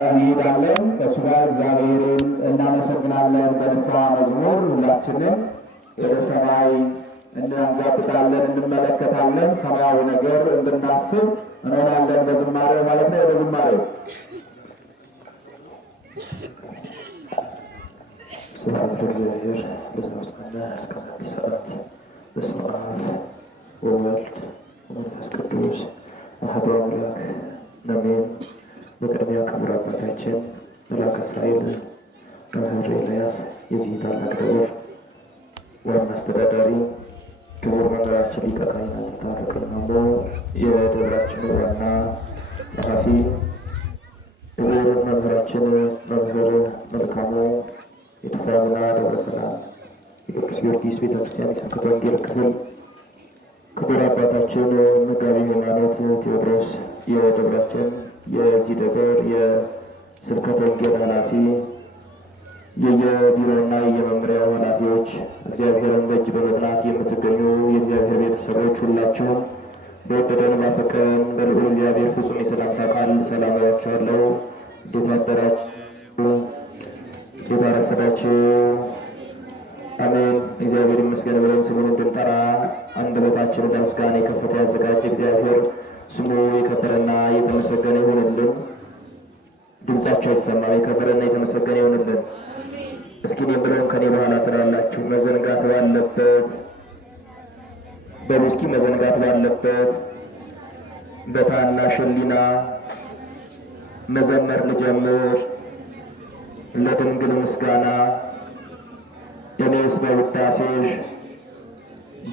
እንሄዳለን። ከእሱ ጋር እግዚአብሔርን እናመሰግናለን። በንስሐ መዝሙር ሁላችንም ወደ ሰማይ እንጋብዛለን፣ እንመለከታለን። ሰማያዊ ነገር እንድናስብ እንሆናለን። በዝማሬው ማለት ነው። ወደ ዝማሬው ስብሐት ለእግዚአብሔር በዘበሰማያት እስከ ሰዓት በስመ አብ ወወልድ ወመንፈስ ቅዱስ አሐዱ አምላክ አሜን። በቅድሚያ ክቡር አባታችን መልአከ እስራኤል መምህር ኤልያስ የዚህ ታላቅ ደብር ዋና አስተዳዳሪ፣ ክቡር መምህራችን ሊቀ ካህናት ታረቀኝ ማሞ የደብራችን ዋና ጸሐፊ፣ ክቡር መምህራችን መምህር መልካሙ የቱፋምና ደብረ ሰላም የቅዱስ ጊዮርጊስ ቤተክርስቲያን የስብከተ ወንጌል ክፍል፣ ክቡር አባታችን መጋቢ ሃይማኖት ቴዎድሮስ የደብራችን የዚህ ደብር የስብከተ ወንጌል ኃላፊ፣ የየቢሮና የየመምሪያው ኃላፊዎች፣ እግዚአብሔርን በእጅ በመጽናት የምትገኙ የእግዚአብሔር ቤተሰቦች ሁላችሁም በወደደን ባፈቀረን በልዑል እግዚአብሔር ፍጹም የሰላምታ ቃል ሰላም እላችኋለሁ። እንዴት አደራችሁ? እንዴት አረፈዳችሁ? አሜን። እግዚአብሔር ይመስገን ብለን ስሙን እንድንጠራ አንደበታችንን ለምስጋና የከፈተ ያዘጋጀ እግዚአብሔር ስሙ የከበረና የተመሰገነ ይሁንልን። ድምጻቸው አይሰማም። የከበረና የተመሰገነ ይሁንልን። እስኪ እኔ ብለውን ከኔ በኋላ ትላላችሁ። መዘንጋት ባለበት በሉ እስኪ መዘንጋት ባለበት በታናሽ ሕሊና መዘመር ልጀምር ለድንግል ምስጋና። እኔስ በውዳሴሽ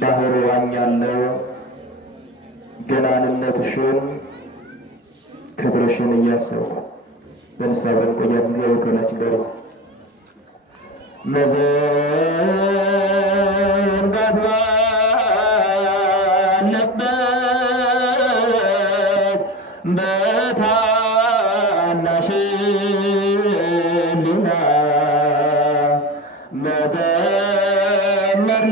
ባህር ዋኛለሁ፣ ገናንነትሽን ክብርሽን እያሰብኩ። በንስሐ ቆያት እግዚአብሔር ከሁላችን ጋር ይሁን። መዘንጋት ባለበት በታናሽ ሕሊና መዘመር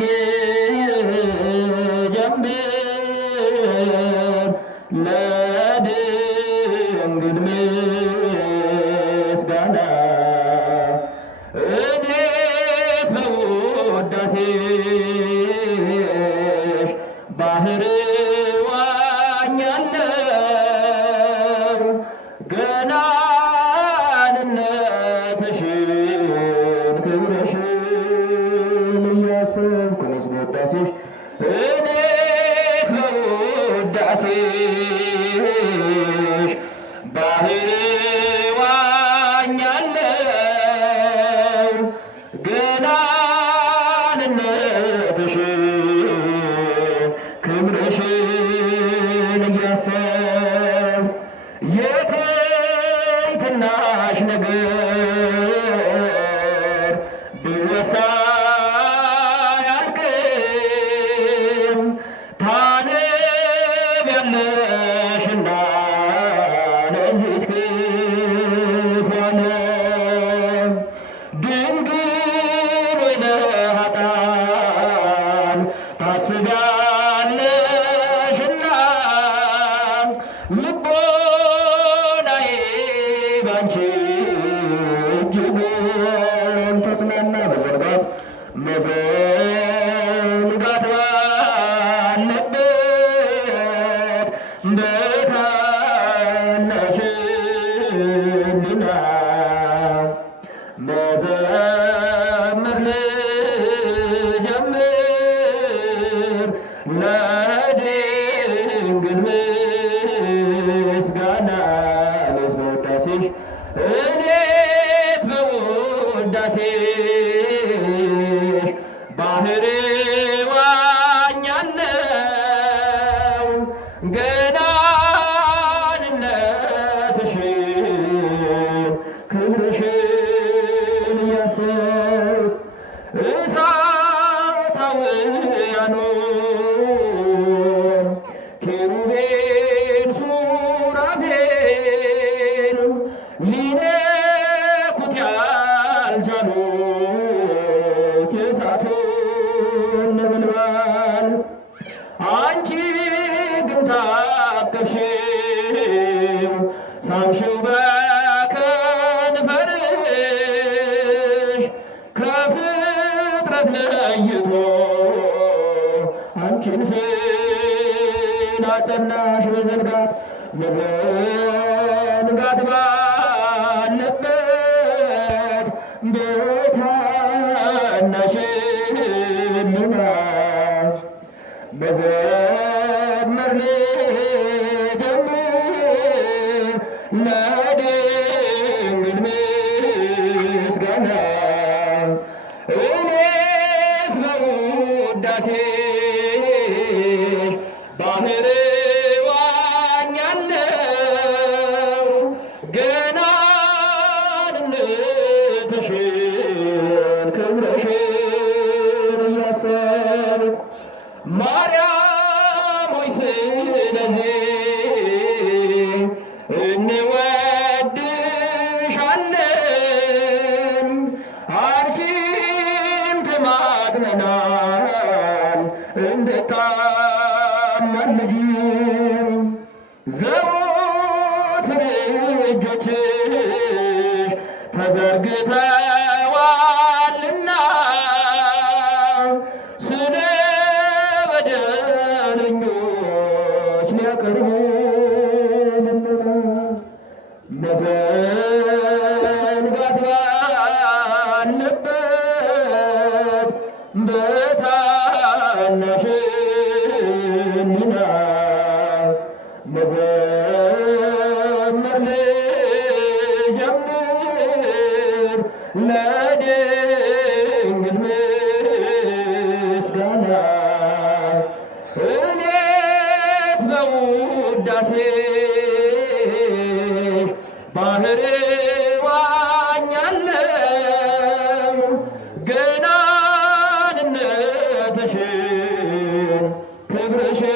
ልጀምር ለድንግል ምስጋና። እኔስ በውዳሴሽ ባህር ዋኛለሁ፣ ገናንነትሽን ክብርሽን እያሰብኩ። እኔስ በውዳሴሽ እኔስ በውዳሴሽ ባህር ዋኛለሁ፣ ገናንነትሽን ክብርሽን እያሰብኩ። የትሕትናሽ ነገር ቢወሳ አያልቅም፣ ታነቢያለሽና ለዚች ክፉ ዓለም። ድንግል ሆይ ለኃጥአን ታስቢያለሽና፣ ልቦናዬ ባንቺ እጅጉን ተጽናና። መዘንጋት ባለበት በታናሽ ሕሊና መዘመር ልጀምር ለድንግል ምስጋና። እኔስ በውዳሴሽ እኔስ በውዳሴሽ ባህር ዋኛለሁ፣ ገናንነትሽን ክብርሽን እያሰብኩ። እሳታውያኑ ኪሩቤል ሱራፌል ሊነ ጸናሽ በዘንጋት መዘንጋት ባለበት በታናሽ ልማት መዘመር ልጀምር ለድንግል ምስጋና እኔስ በውዳሴሽ ባህር ዋኛለው ገናንነትሽን ክብርሽን እያሰብኩ ማርያም ሆይ ስለዚህ እንወድሻለን አንቺን ተማጥነናል እንድታማልጂን ዘወትር እጆችሽ ተዘርግተዋልና ስለ በደለኞች ሊያቀርቡን መዘንጋት ባለበት በታናሽ ሕሊና መዘመር ልጀምር ለድንግል ምስጋና እኔስ በውዳሴሽ ባህር ዋኛለው ገናንነትሽን ክብርሽን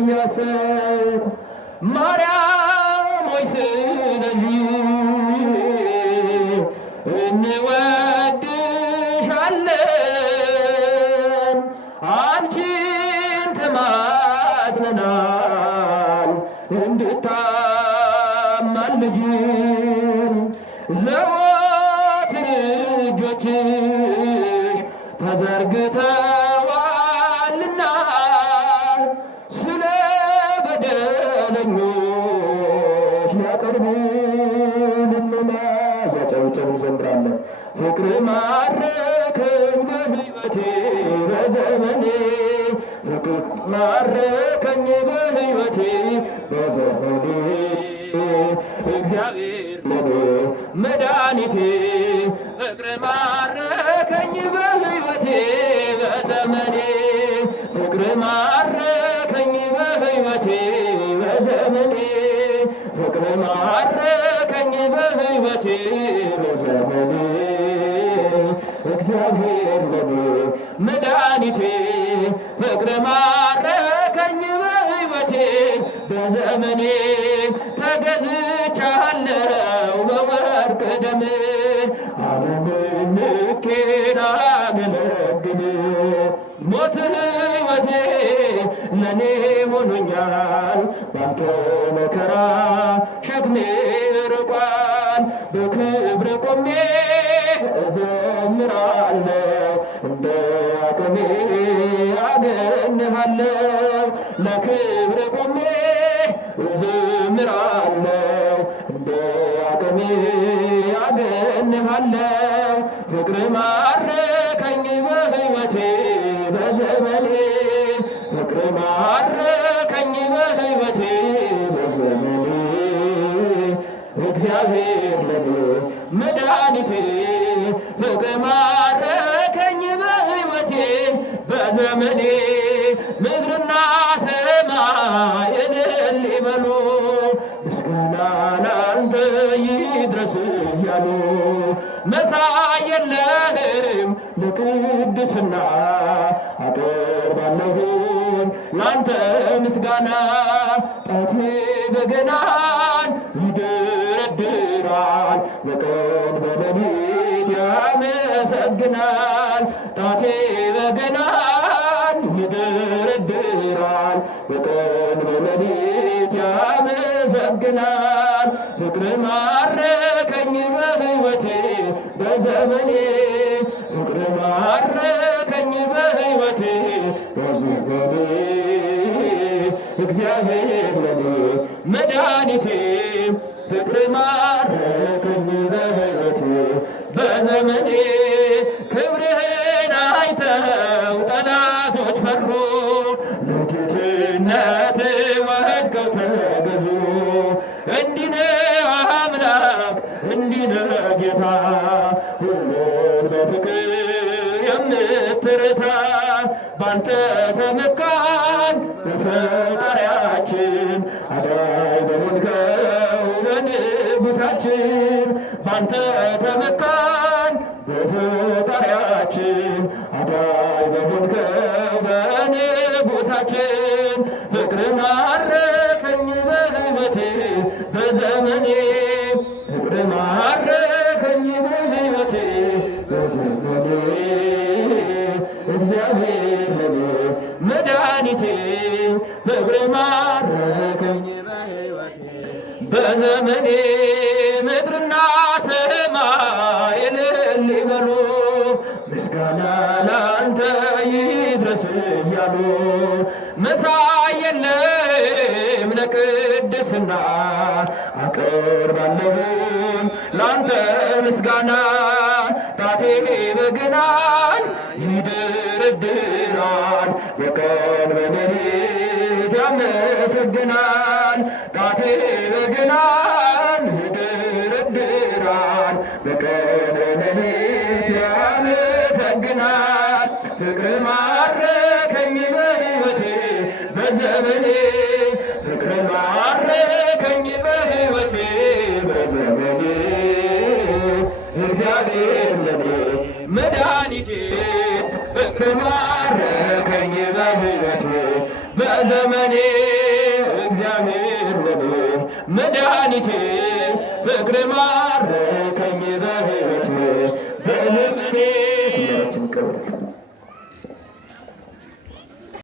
እያሰብኩ ማርያም ሆይ ስለዚህ እንወድሻለን አንቺን ተማጽነናል እንድታማልጂን ዘወትር እጆችሽ ተዘርግተዋልና ስለ በደለኞች ሊያቀርቡን እያጨበጨብን እንዘምራለን። ፍቅር ማረከኝ በሕይወቴ በዘመኔ ፍቅር ማረከኝ በሕይወቴ በዘመኔ እግዚአብሔር ለኔ መድኃኒቴ ፍቅር ማረከኝ በሕይወቴ በዘመኔ ፍቅር ማረከኝ በሕይወቴ በዘመኔ ፍቅር ማረከኝ በሕይወቴ በዘመኔ እግዚአብሔር ለኔ መድኃኒቴ ፍቅር ማረከኝ በሕይወቴ በዘመኔ ተገዝቻለሁ በወርቅ ደም ዓለምን ንቄ ላገለግል ሞት ሕይወቴ ለኔ ሆኖኛል ባንተ መከራ ሸክሜ ርቋል በክብር ቆሜ እዘምራለሁ እንደ አቅሜ አገንሃለሁ ለክብር ቆሜ እዘምራለሁ እንደ አቅሜ አገንሃለሁ ፍቅር ማረከኝ በሕይወቴ በዘመኔ ፍቅር ማረከኝ በሕይወቴ በዘመኔ እግዚአብሔር ለኔ መድኃኒቴ ፍቅር ማረከኝ በሕይወቴ በዘመኔ ምድርና ሰማይ እልል ይበሉ ምስጋና ላንተ ይድረስ እያሉ መሳይ የለህም ለቅድስና አቀርባለሁኝ ላንተ ምስጋና ጣቴ በገናን ይደረድራል በቀን በሌሊት ያመሰግናል ጣቴ በገናን ይደረድራል በቀን በሌሊት ያመሰግናል ፍቅር ማረከኝ በሕይወቴ በዘመኔ ፍቅር ማረከኝ በሕይወቴ በዘመኔ ማረከኝ በሕይወቴ በዘመኔ ክብርህን አይተው ጠላቶች ፈሩ ለጌትነት ወድቀው ተገዙ። እንዲህ ነው አምላክ እንዲህ ነው ጌታ ሁሉን በፍቅር የምትረታ ባንተ ተመካን በፈጣሪያችን አዳኝ በሆንከው በንጉሣችን ባንተ ተመካን በፈጣሪያችን አዳኝ በሆንከው በንጉሣችን ፍቅር ማረከኝ በሕይወቴ በዘመኔ ፍቅር ማረከኝ በሕይወቴ በዘመኔ እግዚአብሔር ለኔ መድኃኒቴ ፍቅር ማረከኝ በሕይወቴ በዘመኔ ምድርና ሰማይ እልል ይበሉ ምስጋና ላንተ ይድረስ እያሉ መሳይ የለም ለቅድስና አቀርባለሁኝ ላንተ ምስጋና ጣቴ በገናን ይደረድራል በቀን በሌሊት ያመሰግናል ጣቴ በገናን ይደረድራል በቀን በሌሊት ያመሰግናል ፍቅር ማረከኝ በሕይወቴ በዘመኔ ፍቅር ማረከኝ በሕይወቴ በዘመኔ እግዚአብሔር ለኔ መድኃኒቴ ፍቅር ማረከኝ በሕይወቴ በዘመኔ እግዚአብሔር ለኔ መድኃኒቴ ፍቅር ማረከኝ በሕይወቴ